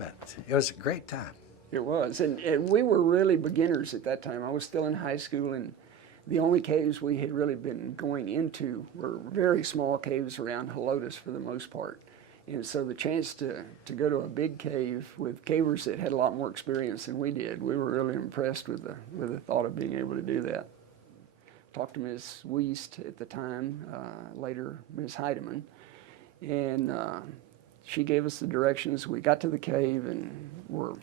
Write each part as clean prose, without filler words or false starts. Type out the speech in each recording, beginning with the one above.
But it was a great time. It was, and we were really beginners at that time. I was still in high school, and the only caves we had really been going into were very small caves around Helotes for the most part. And so the chance to go to a big cave with cavers that had a lot more experience than we did, we were really impressed with the thought of being able to do that. Talked to Ms. Wiest at the time, later Ms. Heidemann, and she gave us the directions. We got to the cave and were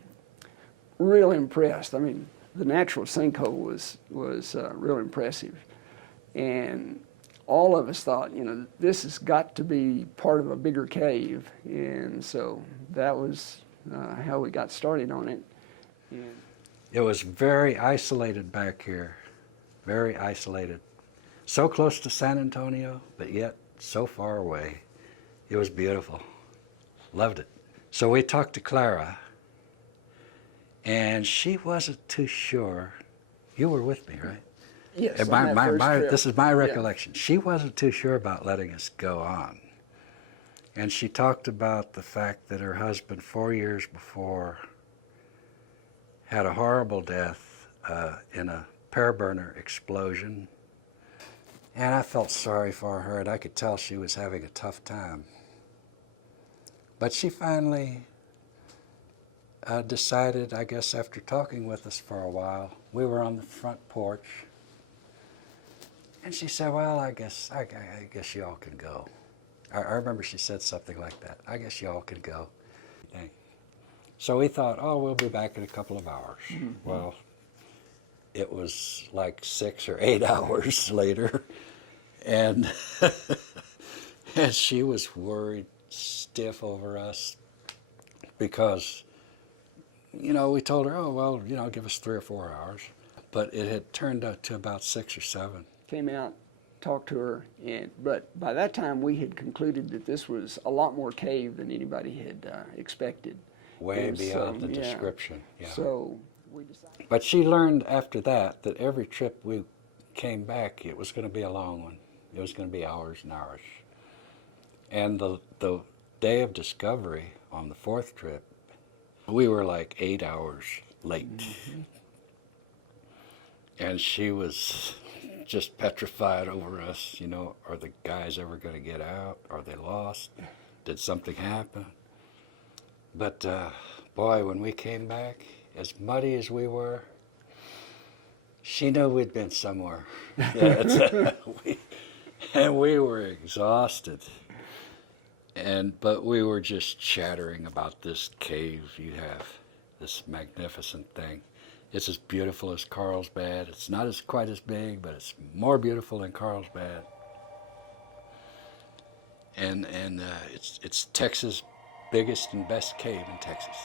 really impressed. I mean, the natural sinkhole was real impressive, and all of us thought, you know, this has got to be part of a bigger cave, and so that was how we got started on it. And it was very isolated back here, very isolated. So close to San Antonio, but yet so far away. It was beautiful. Loved it. So we talked to Clara, and she wasn't too sure. You were with me, right? yes, And on that first trip. this is my recollection. Yeah. She wasn't too sure about letting us go on. And she talked about the fact that her husband, 4 years before, had a horrible death in a pear burner explosion. And I felt sorry for her, and I could tell she was having a tough time. But she finally decided, I guess after talking with us for a while, we were on the front porch, and she said, well, I guess y'all can go. I remember she said something like that. I guess y'all can go. So we thought, oh, we'll be back in a couple of hours. Mm-hmm. Well, it was like 6 or 8 hours later, and and she was worried stiff over us because, you know, we told her, oh, well, you know, give us 3 or 4 hours. But it had turned out to about 6 or 7. Came out, talked to her, but by that time we had concluded that this was a lot more cave than anybody had expected. Way beyond the description. Yeah. So we decided. But she learned after that every trip we came back, it was going to be a long one. It was going to be hours and hours. And the day of discovery on the 4th trip, we were like 8 hours late. Mm-hmm. And she was just petrified over us, you know, are the guys ever going to get out? Are they lost? Did something happen? But boy, when we came back, as muddy as we were, she knew we'd been somewhere. Yeah, and we were exhausted. But we were just chattering about this cave you have, this magnificent thing. It's as beautiful as Carlsbad. It's not quite as big, but it's more beautiful than Carlsbad. And it's Texas' biggest and best cave in Texas.